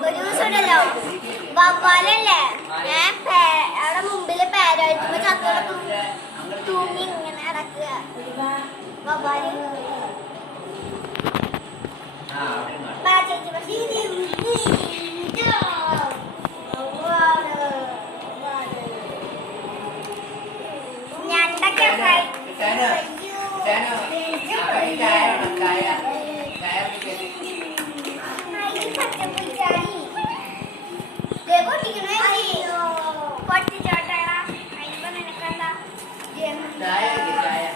ഒരു ദിവസം ഉണ്ടല്ലോ വവ്വാലല്ലേ ഞാൻ അവിടെ മുമ്പില് പേരായിട്ടുമ്പോ ചത്തോടൊക്കെ തൂങ്ങി ഇങ്ങനെ നടക്കുക വവ്വാല് ചേച്ചി പക്ഷേ